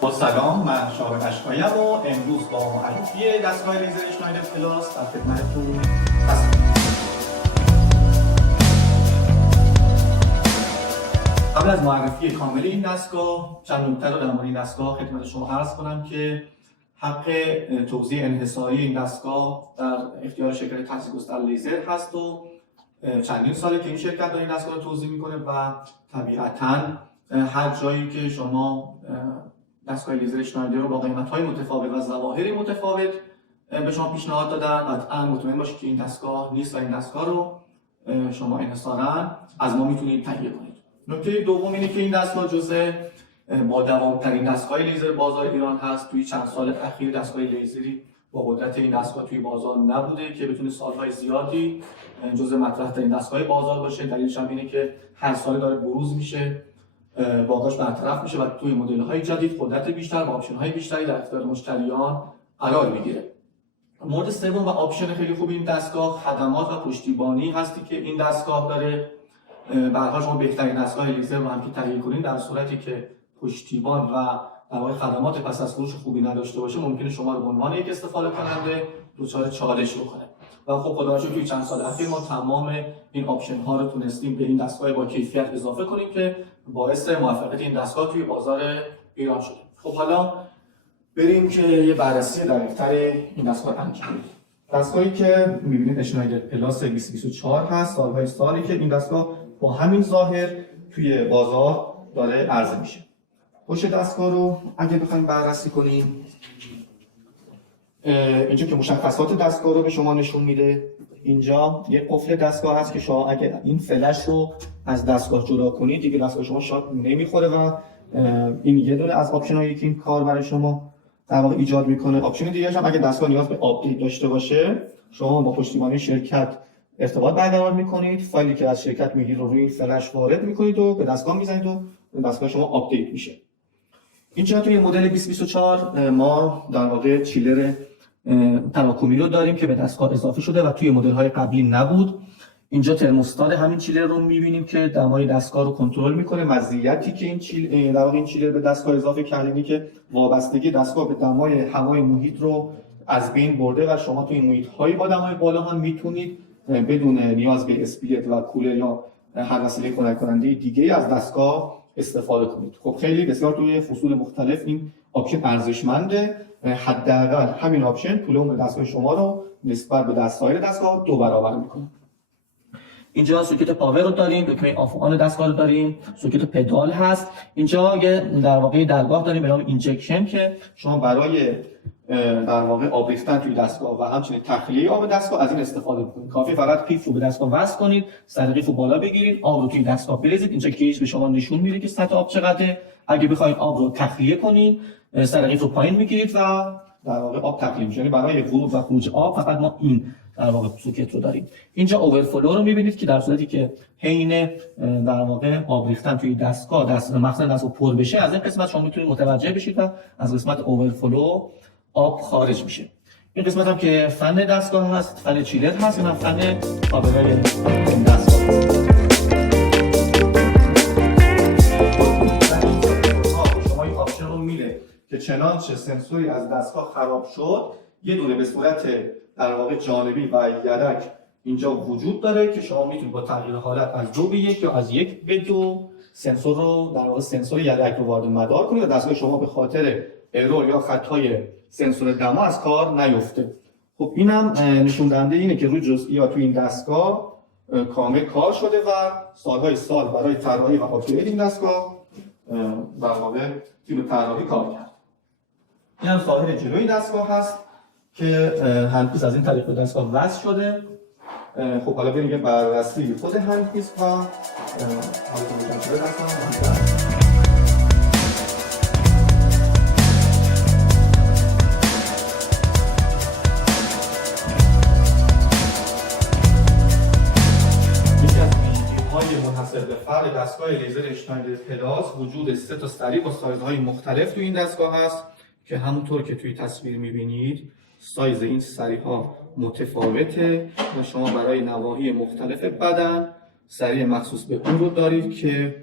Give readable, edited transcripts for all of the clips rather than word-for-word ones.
با سلام، من شاهد اشکایی‌ام و امروز با معرفی دستگاه لیزر اشنایدر پلاس در خدمتتون هستم. قبل از معرفی کامل این دستگاه چند نکته رو در مورد این دستگاه خدمت شما عرض کنم که حق توزیع انحصاری این دستگاه در اختیار شرکت تجهیزگستر لیزر هست و چندین ساله که این شرکت داره این دستگاه رو توزیع میکنه و طبیعتاً هر جایی که شما دستگاه لیزر اشنایدر رو با قیمت‌های متفاوت و ظواهر متفاوت به شما پیشنهاد دادن، قطعاً مطمئن باشید که این دستگاه نیست و این دستگاه رو شما انحصاراً از ما میتونید تهیه کنید. نکته دوم اینه که این دستگاه جزء با دوام‌ترین دستگاه لیزر بازار ایران هست. توی چند سال اخیر دستگاه لیزری با قدرت این دستگاه توی بازار نبوده که بتونه سالهای زیادی جزء مطرح‌ترین دستگاه بازار باشه. دلیلش هم اینه که هر سال داره بروز میشه، واقعاش برطرف میشه و توی مدل‌های جدید قدرت بیشتر و آپشن‌های بیشتری در اختیار مشتریان قرار میگیره. مورد سوم و آپشن خیلی خوب این دستگاه خدمات و پشتیبانی هستی که این دستگاه داره. به هر حال شما بهترین دستگاه لیزر رو هم که تهیه کنید در صورتی که پشتیبان و در واقع خدمات پس از فروش خوبی نداشته باشه ممکنه شما رو به عنوان یک استفاده کننده دچار چالش بکنه. و خب خدا رو شکر توی چند سال اخیر ما تمام این آپشن ها رو تونستیم به این دستگاه با کیفیت اضافه کنیم که باعث موفقیت این دستگاه توی بازار ایران شده. خب حالا بریم که یه بررسی دقیق‌تر این دستگاه انجام بدیم. دستگاهی که می‌بینید اشنایدر پلاس 2024 هست، سالی که این دستگاه با همین ظاهر توی بازار داره عرضه میشه. پشت دستگاه رو اگه بخوایم بررسی کنیم، اینجا که مشخصات دستگاه رو به شما نشون میده. اینجا یه قفل دستگاه هست که شما اگه این فلش رو از دستگاه جدا کنید دیگه دستگاه شما شارژ نمیخوره و این یه دونه از آپشنایی که این کار برای شما در واقع ایجاد میکنه. آپشن دیگه هم اگه دستگاه نیاز به آپدیت داشته باشه شما با پشتیبانی شرکت ارتباط برقرار میکنید، فایلی که از شرکت میگیرید رو روی این فلش وارد میکنید و به دستگاه میزنید و دستگاه شما آپدیت میشه. اینجا توی مدل 2024 ما در واقع چیلر تراکمی رو داریم که به دستگاه اضافه شده و توی مدل‌های قبلی نبود. اینجا ترموستات همین چیلر رو می‌بینیم که دمای دستگاه رو کنترل می‌کنه. مزیتی که این چیلر به دستگاه اضافه کردنی که وابستگی دستگاه به دمای هوای محیط رو از بین برده و شما توی محیط‌های با دمای بالا هم میتونید بدون نیاز به اسپلیت و کولر یا هر وسیله کمک کننده دیگه از دستگاه استفاده کنید. خب خیلی بسیار توی فصول مختلف این آپشن ارزشمنده. حداقل همین آپشن طول عمر دستگاه شما رو نسبت به سایر دستگاه 2 برابر میکنه. اینجا سوکت پاور رو داریم، دکمه آف و آن دستگاه رو داریم، سوکت پدال هست. اینجا یه در واقع درگاه داریم به نام اینجکشن که شما برای در واقع آب ریختن توی دستگاه و همچنین تخلیه آب دستگاه از این استفاده بکنید. کافی فقط قیف رو به دستگاه وصل کنید، سر قیف رو بالا بگیرید، آب رو توی دستگاه بریزید. اینجا گیج به شما نشون میده که سطح آب چقدره. اگه بخواید آب رو تخلیه کنید سر قیف رو پایین میگیرید و در واقع آب تخلیه میشه. یعنی برای ورود و خروج آب فقط ما این در واقع سوکت رو داریم. اینجا اوورفلو رو میبینید که در صورتی که حین در واقع آب ریختن توی دستگاه مخزن دستگاه پر بشه از این قسمت شما میتونید متوجه بشید و از قسمت اوورفلو آب خارج میشه. این قسمت هم که فن دستگاه هست، فن چیلر هست، این هم فن پاورای دستگاه. شما این آپشن رو میده که چنانچه سنسوری از دستگاه خراب شد یه دونه به صورت در واقع جانبی و یدک اینجا وجود داره که شما میتونید با تغییر حالت از 2 به 1 یا از 1 به 2 سنسور رو در واقع سنسور یدک رو وارد مدار کنید و دستگاه شما به خاطر ارور یا خطای سنسور دما از کار نیفته. خب اینم نشون دهنده اینه که روی جزئیات توی این دستگاه کامل کار شده و سالهای سال برای طراحی و آپگرید این دستگاه در واقع تیم طراحی کار کرد. این هم ظاهر جلوی دستگاه هست که هندپیس از این طریق به دستگاه وصل شده. خب حالا بریم یه بررسی خود هندپیس و حالا که دستگاه منحصر به فرد دستگاه لیزر اشنایدر پلاس وجود 3 تا سری با سایزهای مختلف توی این دستگاه هست که همونطور که توی تصویر می‌بینید سایز این سری‌ها متفاوته و شما برای نواحی مختلف بدن سری مخصوص به اون رو دارید که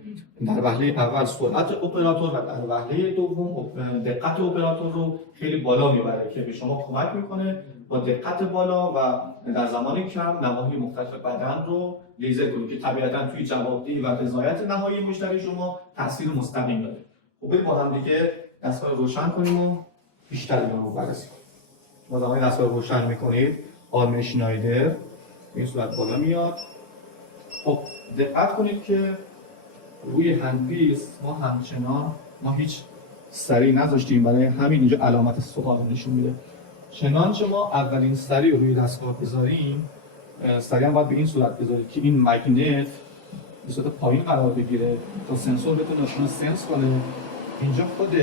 در وهله اول سرعت اپراتور و در وهله دوم دقت اپراتور رو خیلی بالا میبره که به شما کمک میکنه با دقت بالا و در زمان کم نواحی مختلف بدن رو لیزر کنید که طبیعتاً توی جوابدهی و رضایت نهایی مشتری شما تاثیر مستقیم داره. خب بریم با هم دیگه دستگاه رو روشن کنیم و بیشتر اینو رو بررسی کنیم. با زمانی دستگاه رو روشن میکنید آرم اشنایدر به این صورت بالا میاد. خب دقت کنید که روی هندپیس ما هیچ سری نذاشتیم، برای همین اینجا علامت سوال نشون میده. چنانچه ما اولین سری رو روی دستگاه بذاریم، سری هم باید به این صورت بذارید که این مگنت به صورت پایین قرار بگیره تا سنسور بتونه شما سنس کنه. اینجا خود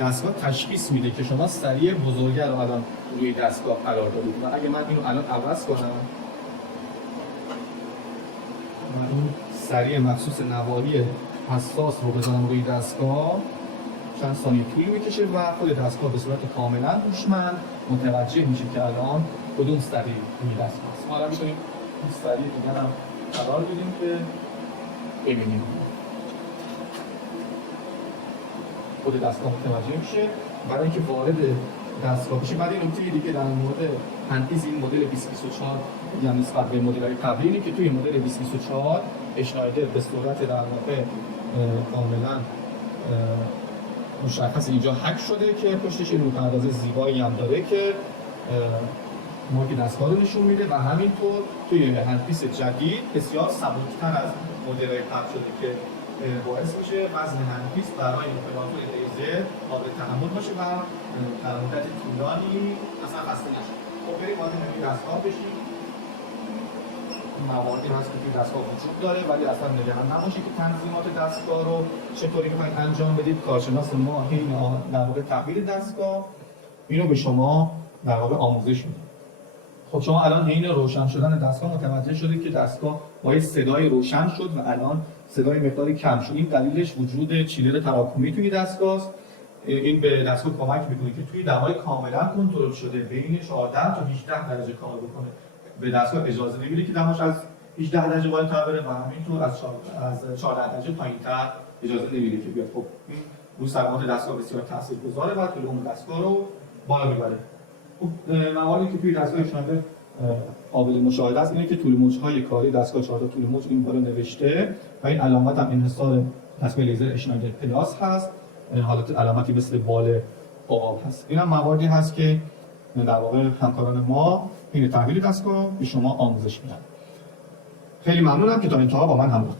دستگاه تشخیص میده که شما سری بزرگه رو الان روی دستگاه قرار دادید و اگه من اینو الان عوض کنم و این سری مخصوص نواحی حساس رو بذارم روی دستگاه، چند ثانیه طول میکشه و خود دستگاه به صورت کاملا هوشمند متوجه میشه که الان کدوم سری روی دستگاه است. ما الان میتونیم این سری دیگر هم قرار بدیم که ببینیم خود دستگاه متوجه میشه. برای اینکه وارد دستگاه بشه، بعد این نکته دیگه در مورد هندپیس این مدل 2024 یعنی نسبت به مدل‌های قبلی که توی مدل 2024 اشنایدر به صورت در واقع کاملا مشخص اینجا هک شده که پشتش این روپردازه زیبایی هم داره که موقع دستگاه رو نشون میده و همینطور توی هندپیس جدید بسیار سبکتر از مدل‌های قبل شده که باعث میشه وزن هندپیس برای اپراتور لیزر قابل تحمل باشه و در مدت طولانی اصلا خسته نشه. خب بریم وارد همین دستگاه بشیم. مواردی هست که توی دستگاه وجود داره ولی اصلا نگران نباشید که تنظیمات دستگاه رو چطوری میخواید انجام بدید. کارشناس ما حین در واقع تحویل دستگاه اینو به شما در واقع آموزش میده. خب شما الان حین روشن شدن دستگاه متوجه شدید که دستگاه با صدای روشن شد و الان صدای مقداری کم شد. این دلیلش وجود چیلر تراکمی توی دستگاه است. این به دستگاه کمک میکنه که توی دمای کاملا کنترل شده بین 14 تا 18 درجه کار بکنه. به دستگاه اجازه نمیده که دماش از 18 درجه بالاتر بره و همینطور از 14 درجه پایینتر اجازه نمیده که بیاد. خب این رو سلامت دستگاه بسیار تاثیرگذاره و طول عمر دستگاه رو بالا میبره. خب مواردی که توی دستگاه اشنایدر قابل مشاهده است اینه که طول موج‌های کاری دستگاه 4 تا طول موج این بالا نوشته و این علامت هم انحصار دستگاه لیزر اشنایدر پلاس هست. حالت علامتی مثل بال عقاب هست. این هم مواردی هست که در واقع همکاران ما این تحویل دستگاه به شما آموزش میدن. خیلی ممنونم که تا انتها با من همراه